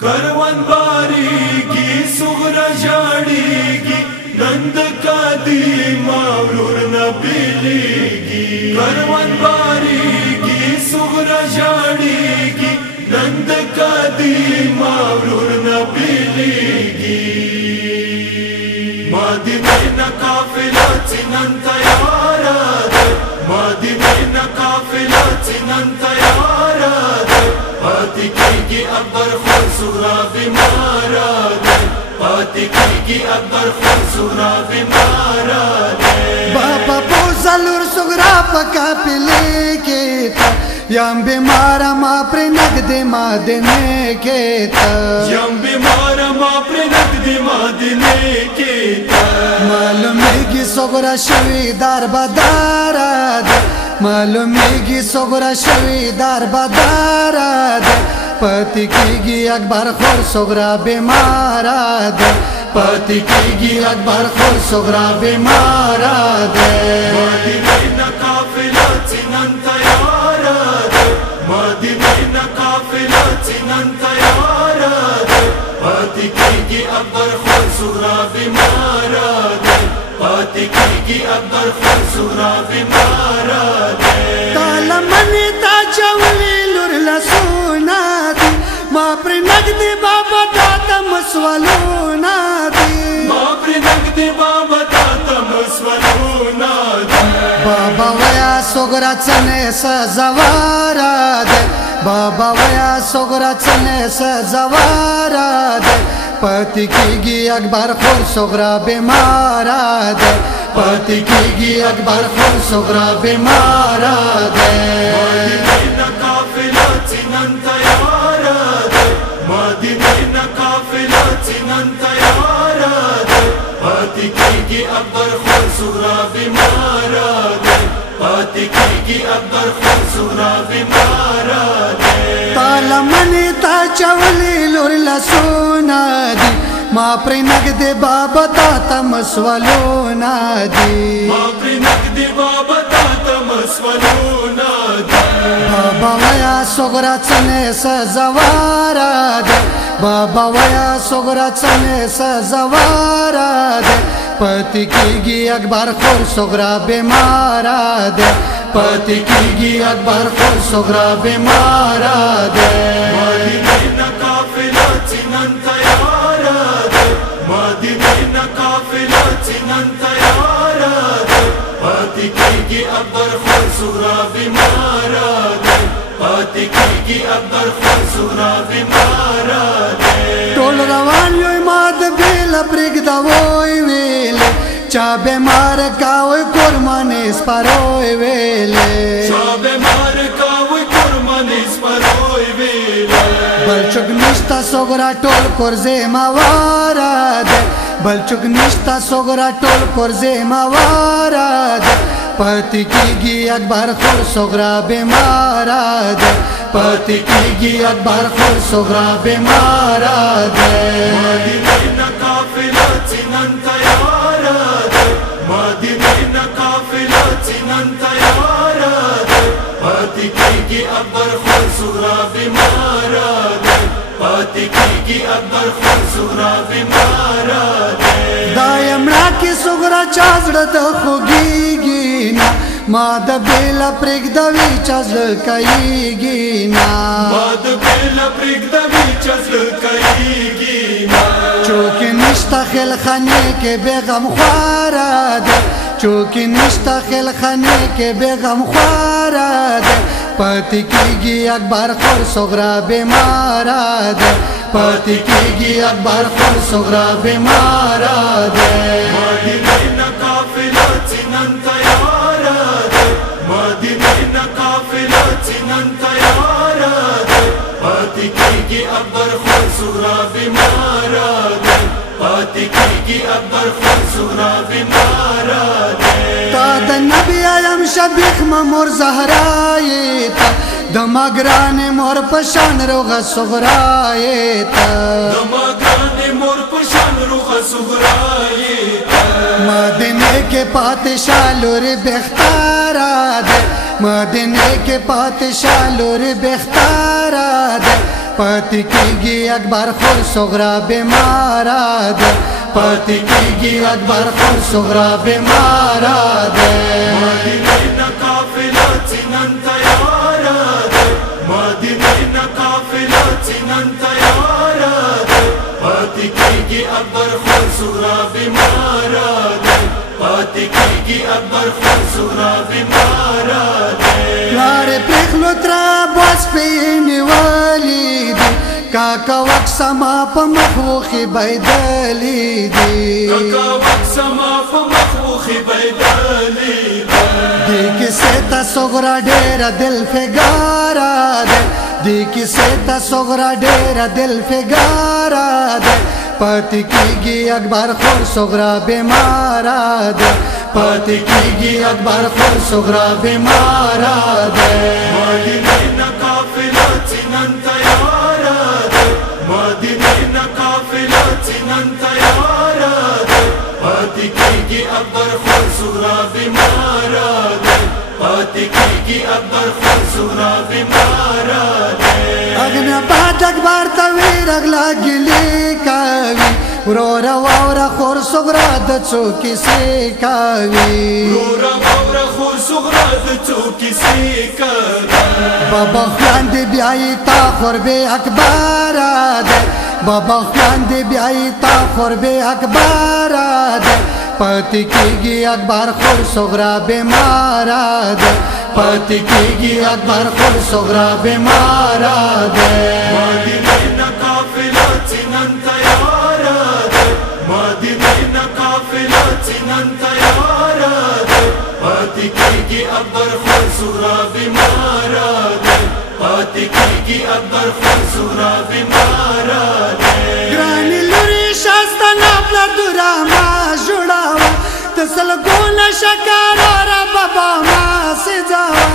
करवन बारीगी सुगरा जाड़ीगी नंद का दी मावरूर न बिलेगी। करवन बारीगी सुगरा जाड़ीगी नंद का दी मावरूर न बिलेगी। मादिने न काफिला चिनन तयाराद मादिने न काफिला चिनन तयाराद पाती की अकबर खुसुरा बीमारा दे पाती की अकबर खुसुरा बीमारा दे। बाबा पोसलूर सुगरा पका पिले के था यम बीमारा माँ प्रेनक दे माँ देने के था यम बीमारा माँ प्रेनक दे माँ देने के था। मालूम है कि सुगरा शवीदार बदारा दे मालूम है कि सुगरा शवीदार बदारा दे पति की अकबर खुर सुगरा बीमारा दे पति की अकबर खुर सुगरा बीमारा दे। मादिने न काफिला चिनन तयारा दे मादिने न काफिला चिनन तयारा दे पति की अकबर खुर सुगरा बीमारा दे पति की अकबर खुर सुगरा बीमारा दे। ताला मनी ता चवली लुरला सोना दी माँ प्रेनक दे बाबा दाता मसवालूना दी माँ प्रेनक दे बाबा दाता मसवालूना दी। बाबा वया सोगरा चने सजवारा दे बाबा वया सोगरा चने सजवारा दे पति की अकबर खुर सोगरा बीमारा दे पति की अकबर खुर सोगरा बीमारा दे। मादिने न काफिला चिनन तयारा दे मादिने न काफिला चिनन तयारा दे पति की अकबर खुर सुगरा बीमारा दे पति की अकबर खुर सुगरा बीमारा दे। ताला मनी ता चवली लुरला सोना दी माँ प्रेनक दे बाबा दाता मसवालूना दी माँ प्रेनक दे बाबा दाता मसवालूना दी। बाबा वया सोगरा चने सजवारा दे बाबा वया सोगरा चने सजवारा दे पति की अकबर खुर सोगरा बीमारा दे पति की अकबर खुर सोगरा बीमारा दे। मादिने न काफिला चिनन तयारा दे मादिने न काफिला चिनन तयारा दे पति की अकबर खुर सुगरा बीमारा दे पति की अकबर खुर सुगरा बीमारा दे। टोल रवान यो माद बेला ब्रिग दवोई वेले चा बेमार कावे कुर्माने स्परोई वेले चाबे मार कावे कुर्बानी स्परोई वेले। बलचुक निष्ठा सोगरा टोल कोरजे मावारा दे बलचुक निष्ठा सोगरा टोल कोरजे मावारा दे पति की अकबर खुर सोगरा बीमारा दे पति की अकबर खुर सोगरा बीमारा दे। मादिने न काफिला चिनन तयारा दे मादिने न काफिला चिनन तयारा दे पति की अकबर खुर सुगरा बीमारा दे पति की अकबर खुर सुगरा बीमारा दे। दायमड़ा की सुगरा चाजड़ खुगी ना माद बेला प्रिग दवी चजल कईगी ना माद बेला प्रिग दवी चजल कईगी ना। चौकी निष्ठा खेल खाने के बेगम ख्वारा दे चौकी निष्ठा खेल खाने के बेगम ख्वारा दे पति की अकबर खुर सोगरा बीमारा दे पति की अकबर खुर सोगरा बीमारा दे। मादिने न काफिला चिनन तयारा दे मादिने न काफिला चिनन तयारा दे पति की अकबर खुर सुगरा बीमारा दे पति की अकबर खुर सुगरा बीमारा दे। ताद नबी आलम शबीख ममोर जहराए था दमगराने मोर पशान रोगा सुगराए था दमगराने मोर पशान रोगा सुगराए था। मदीने के पातशाह लुर बेख्तारा दे मदीने के पातशाह लुर बेख्तारा दे پاتې کېږي اکبر خور صغرا بیماره ده پاتې کېږي اکبر خور صغرا بیماره ده مدینې نه قافله چې نن تیاره ده مدینې نه قافله چې نن تیاره ده پاتې کېږي اکبر خور صغرا بیماره ده پاتې کېږي اکبر خور صغرا بیماره ده لارې پرېخلو تره بس پې نیولې دي کاکا وکسما په مخ وخې بیدلې دي کاکا وکسما په مخ وخې بیدلې دې کیسې ته صغرا ډېره دل فګاره ده دې کیسې ته صغرا ډېره دل فګاره ده پاتې کېږي اکبر خور صغرا بیماره ده پاتې کېږي اکبر خور صغرا بیماره ده مدینې نه قافله چې نن تیاره ده مدینې نه قافله چې نن تیاره ده پاتې کېږي اکبر خور صغرا بیماره ده پاتې کېږي اکبر خور صغرا بیماره ده اغنه بعد اکبر ته وی رغلا ګلې کوي ورور واوره خور صغرا د څو کیسې کوي ورور واوره خور صغرا د څو کیسې کوي بابا خیان دی بیاي تا خور به اکبر ده بابا خیان دی بیاي تا خور به اکبر ده پاتې کېږي اکبر خور صغرا بیماره ده پاتې کېږي اکبر خور صغرا بیماره ده مدینې نه قافله چې نن تیاره ده مدینې نه قافله چې نن تیاره ده پاتې کېږي اکبر خور صغرا بیماره ده پاتې کېږي اکبر خور صغرا بیماره ده ګرانې لورې ښایسته نابله دوره ما جوړوه د سلګونه شکراره بابا ما سزاوه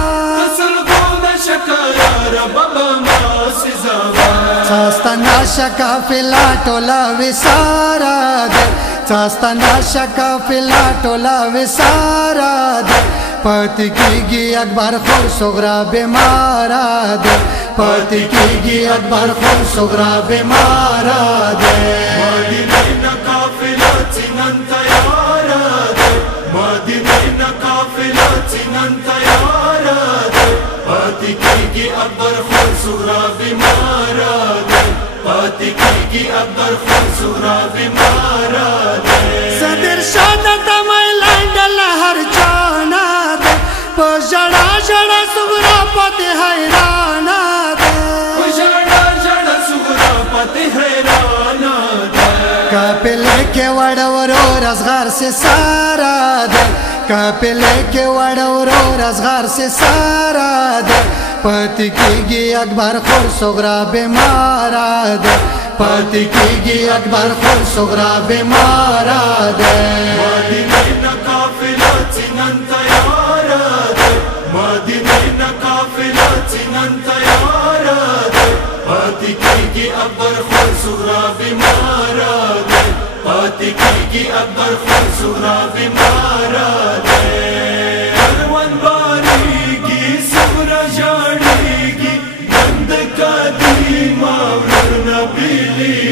سلګونه شکراره بابا ما سزاوه څاسته ناشه قافله ټوله وساره ده څاسته ناشه قافله ټوله وساره ده پاتې کېږي اکبر خور صغرا بیماره ده پاتې کېږي اکبر خور صغرا بیماره ده مدینې نه قافله چې نن تیاره ده مدینې نه قافله چې نن تیاره ده پاتې کېږي اکبر خور صغرا بیماره ده پاتې کېږي اکبر خور صغرا بیماره ده صدر شاده تمایلند لهر چانه ده په ژړا ژړا صغرا پاتې حیرانه ده په ژړا ژړا صغرا پاتې حیرانه ده قافله کې وړ ورور اصغر سے سارا ده قافله کې وړ ورور اصغر سے سارا ده پاتې کېږي اکبر خور صغرا بیماره ده پاتې کېږي اکبر خور صغرا بیماره ده مدینې نه قافله چې نن تیاره ده مدینې نه قافله چې نن تیاره ده پاتې کېږي اکبر خور صغرا بیماره ده پاتې کېږي اکبر خور صغرا بیماره ده کاروان باریږي صغرا ژاړېږي نن د قدیما ورونه بېلېږي